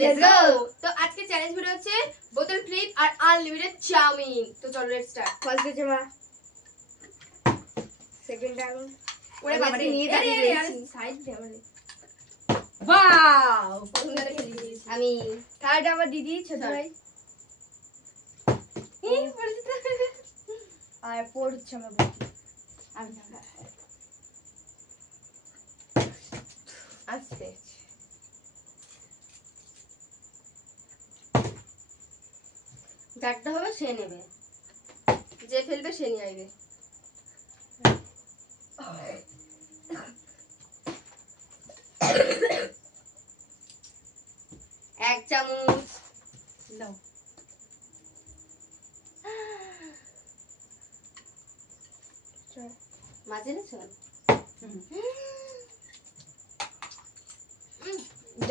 Let's go. তো আজকে challenge video হচ্ছে বোতল ফ্লিপ আর আনলিমিটেড চাউমিন। তো চলো লেটস স্টার্ট। ফার্স্ট হচ্ছে মা, সেকেন্ড আগুন। ওরে বাবা রে, নিয়ে আরে দাঁড়িয়ে আরে রয়েছি। সাইড দে আমারে। ওয়াও, প্রথম ধারে খেলে দিয়েছি আমি থার্ড আমার দিদি ছোট ভাই, এই পরিচিত। আর ফোর্থ হচ্ছে আমার বোন। আমি আস্তে যারটা হবে সে নেবে, যে ফেলবে সে নিয়ে আইবে। এক চামচ দাও। মাঝে নিছো?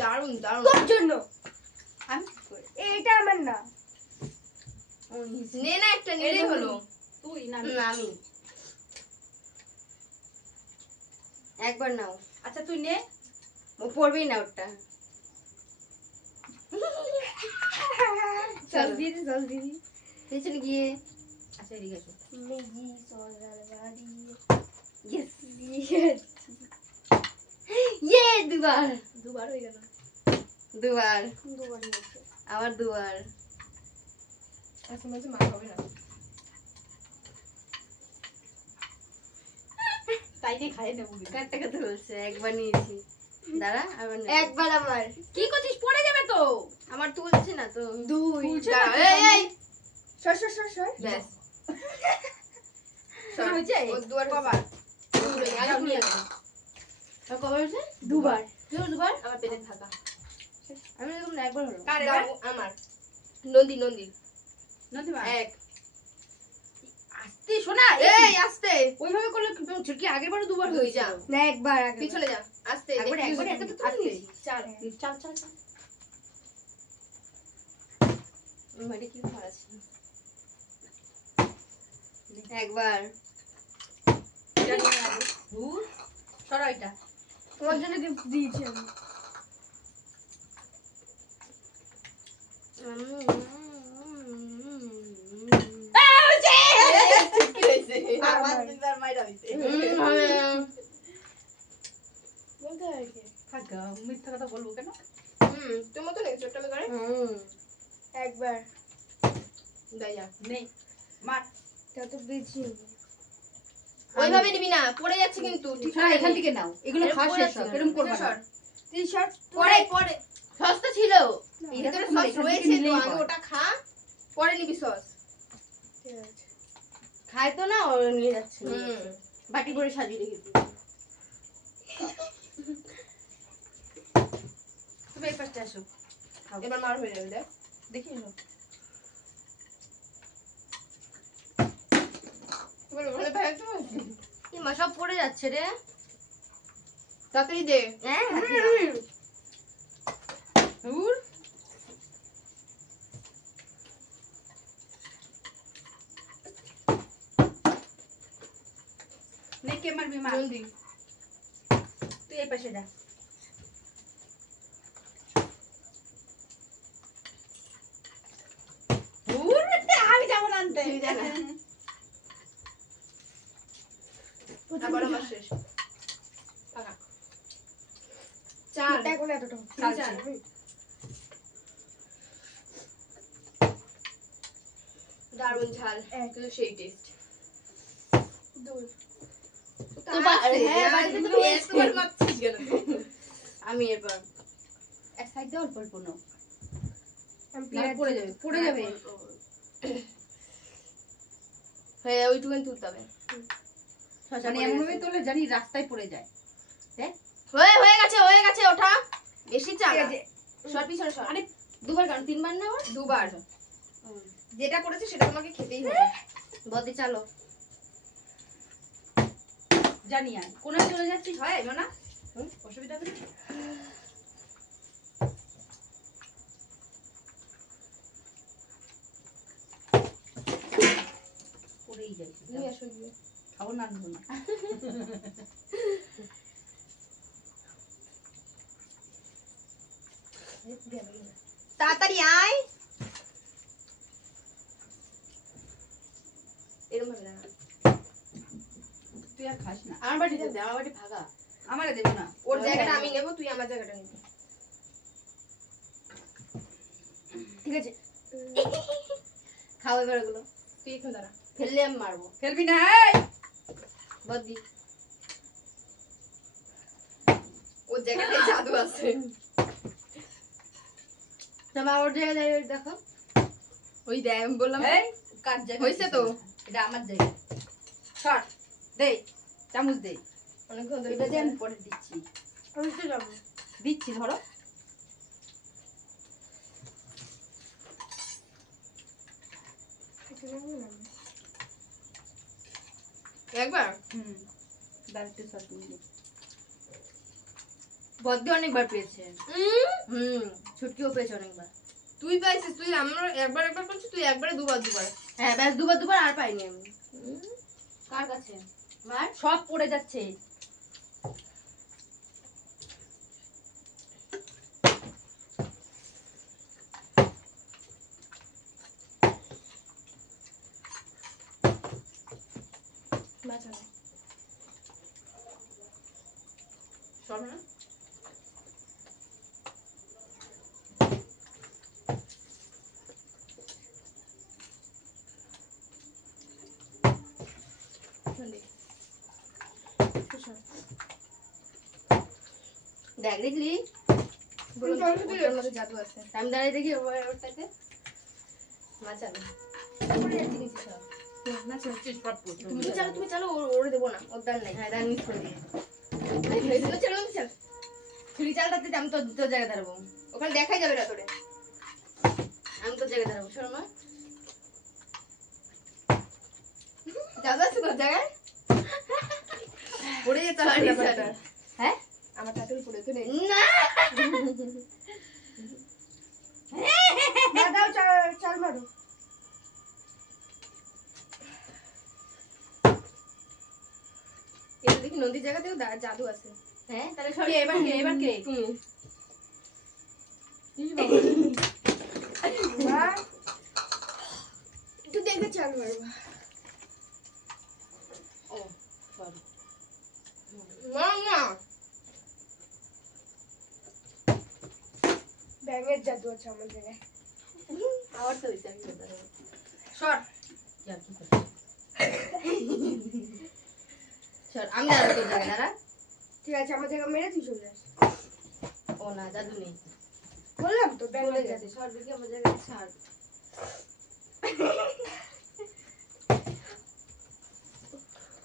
দারুন দারুন। তোর জন্য। আমি এটা আমার না। নে না, একটা নিলেই হলো। তুই না না আমি। একবার নাও। আচ্ছা তুই নে। ও পড়বেই না ওটা। সস দিদি, সস দিদি। পেছনে গিয়ে আচ্ছা এদিকে এসো। ম্যাগি সস ডালবাড়ি। Yes yes. ইয়ে দুবার দুবার হয়ে গেল। দুবার দুবার হয়েছে। আবার দুবার। আচ্ছা মনে মা হবে না। তাইতে খাই নেব। কার টাকা তো বলছে একবার নিয়েছি। দাঁড়া আবার নেবো। একবার আমার। কি করছিস? পড়ে যাবে তো। আমার তুলছে না তো। দুই। দাঁড়া, এই এই সর সর সর সর। ব্যাস সর হয়েছে? ও দুবার বাবা তুলে আগে তুলে না। আর কবার হয়েছে? দুবার। কেউ দুবার? আমার পেটে থাকা। আমি এরকম না, একবার হলো। কার দাও, এবার? আমার নন্দী নন্দী নদীমা এক। আস্তে শোনা। এই আস্তে ওইভাবে করলে কি আগের বারও দুবার দুই যা। না একবার আগে। পিছনে যা আস্তে। একবার দেখি একবার একটা তো আস্তে। তুলে নিয়েছি। চার। চাল চাল চাল। মানে কি খাওয়া আছে? একবার জানি না আগে। দূর সরা এটা। তোমার জন্য গিফট দিয়েছি আমি। আমার দিদার মাইরা দিতে। বলতে হয় কি? থাকা মিথ্যা কথা বলবো কেন? তোমার তো নেই ছোট্ট করে। একবার দাই যা। নেই মার। তা তো বেশি। ওইভাবে নিবি না, পড়ে যাচ্ছে কিন্তু। ঠিক হ্যাঁ আছে এখান থেকে নাও। এগুলো এরকম খাস পড়ে শেষ যাচ্ছে। এরকম করবে সর। না। টি-শার্ট পরে পরে সস তো ছিল এটা ভিতরে, তো সস এখান থেকে রয়েছে তো, নিলেই আগে হয়। ওটা খা, পরে নিবি সস। ঠিক আছে। খায় তো না, ও নিয়ে যাচ্ছে। বাটি করে সাজিয়ে রেখেছি। তুমি এই পাশে আসো। খাও। এবার মার হয়ে যাবে। দেখ দেখি এলো। তোমার ওখানে ভাই একটু কি মা সব পড়ে যাচ্ছে রে। তাড়াতাড়ি দে। হ্যাঁ দূর। নে কে মারবি মার। নন্দী তুই এই পাশে যা। দূর আমি যাবো না আনতে। তুই যা না। আবার আমার শেষ। ফাঁকা। চার। এখন এতটা চার। দারুণ ঝাল, কিন্তু সেই টেস্ট। দুই। আমি এবার এক সাইড দিয়ে অল্প অল্প নাও। আমি পড়ে যাবে পড়ে যাবে। হ্যাঁ ওইটুকুন তুলতে হবে। মানে এমন ভাবে তোলে জানি রাস্তায় পড়ে যায়। দেখ হয়ে গেছে ওঠা। বেশি চা ঠিক না। আছে। সর পিছনে সর। আরে দুবার কারণ তিনবার না ওর? দুবার। যেটা করেছে সেটা তোমাকে খেতেই হবে। বদি চালো। জানি আর কোনে চলে যাচ্ছিস হয় মানা? অসুবিধা হবে না? পড়েই যাই। নিয়ে আসো গিয়ে। খাবো না আনবো না। তাড়াতাড়ি আয়। এরকম ভাবে দাঁড়া। তুই আর খাস না। আমার বাড়িতে দে, আমার বাড়ি ফাঁকা। আমারে দেবে না। ওর জায়গাটা আমি নেবো, তুই আমার জায়গাটা নিবি। ঠিক আছে, খাও এবার ওগুলো। তুই এখন দাঁড়া, ফেললে আমি মারবো। ফেলবি না। এই বদ্দি। ওর জায়গাটায় জাদু আছে। তোমার ওর জায়গায় যাই দেখো। ওই দেখ আমি বললাম এই কার জায়গা হয়েছে তো? এটা আমার জায়গা। সর দে, চামচ দে। অনেকক্ষণ ধরে এটা দিয়ে আমি পরে দিচ্ছি। আমি তো যাবো। দিচ্ছি ধরো। একবার বাড়িতে সর দিবি। বদ্দি অনেকবার পেয়েছে। ছুটকিও পেয়েছে অনেকবার। তুই পাইছিস, তুই আমরা একবার একবার করছিস, তুই একবারে দুবার দুবার। হ্যাঁ ব্যাস দুবার দুবার আর পাইনি আমি। কার কাছে? মার। সব পড়ে যাচ্ছে। সর না। দেখ দেখলি? বললাম ওটার মধ্যে জাদু আছে। আমি দাঁড়িয়ে দেখি ওরটাতে। মাচাবে। পড়ে যাচ্ছে নিচে সব। সব পড়ছে। তুমি চালো, ওরে দেবো না, ওর দান নাই। হ্যাঁ দাঁড় মিস করে দিয়ে। চলো চল, ছুরি চালটাতে আমি তোর জায়গায় দাঁড়াবো। ওখানে দেখাই যাবে না তোরে। আমি তোর জায়গায় দাঁড়াবো। শোনো মা। জাদু আছে তোর জায়গায়? পড়ে যেতে Sorry, হবে sorry. হ্যাঁ? আমার টাটুল পড়ে তো নেই। না। দাও চাল মারো। এটা দেখি নদীর জায়গাতেও জাদু আছে। হ্যাঁ তাহলে কে সরি। এবার কে এবার কে? তুমি একটু দেখে চাল মারবা। ও সরি। না না, ব্যাঙের জাদু আছে আমার জায়গায়। আবার তো হয়েছে আমি বলতে পারবো। সর। সর আমি দাঁড়াবো তোর জায়গায় দাঁড়া। ঠিক আছে, আমার জায়গা মেরে তুই চলে আস। ও না জাদু নেই। বললাম তো চলে ব্যাঙের গেছে। জাদু। সর দেখি আমার জায়গায় ছাড়।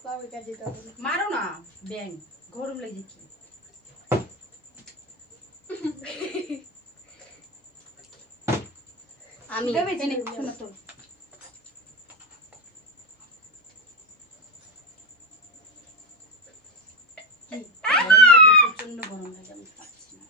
বাবা এটা যেতে হবে না। মারো না ব্যাং গরম লাগে কি। আমি দেবে এনে শোনা তো। কি গরম লাগে, প্রচন্ড গরম লাগে, আমি পাচ্ছি না।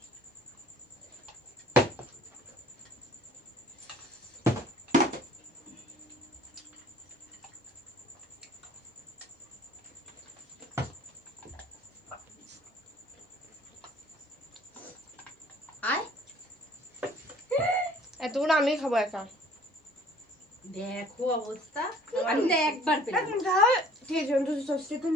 আয়। এতগুলো আমি খাবো একা। দেখো অবস্থা। আমি তো একবার পেলাম। ঠিক আছে, অন্তত সস্তে তো